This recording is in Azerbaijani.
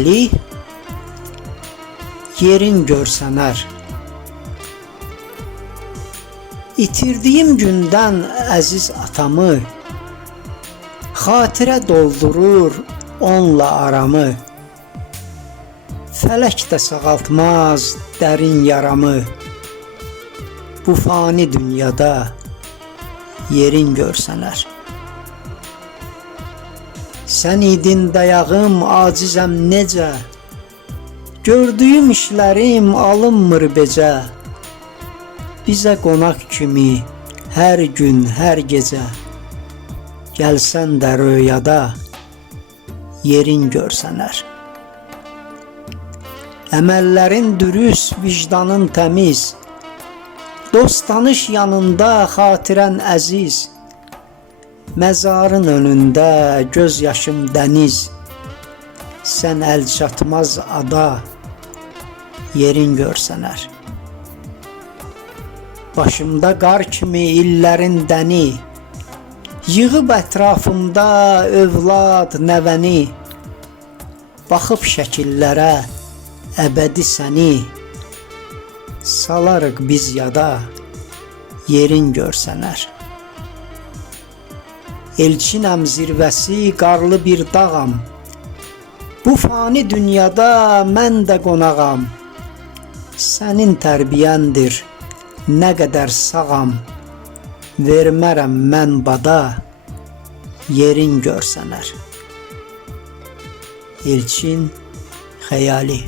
xəyali, yerin görsənər. İtirdiyim gündən əziz atamı, xatirə doldurur onunla aramı. Fələk də sağaltmaz dərin yaramı, bu fani dünyada yerin görsənər. Sən idin dayağım, acizəm necə, gördüyüm işlərim alınmır becə. Bizə qonaq kimi hər gün, hər gecə, gəlsən də röyada yerin görsənər. Əməllərin dürüst, vicdanın təmiz, dost tanış yanında xatirən əziz. Məzarın önündə göz yaşım dəniz, sən əl çatmaz ada yerin görsənər. Başımda qar kimi illərin dəni, yığıb ətrafımda övlad nəvəni. Baxıb şəkillərə əbədi səni, salarıq biz yada yerin görsənər. Elçinəm zirvəsi qarlı bir dağam, bu fani dünyada mən də qonağam. Sənin tərbiyəndir nə qədər sağam, vermərəm mən bada yerin görsənər. Elçin Xəyali.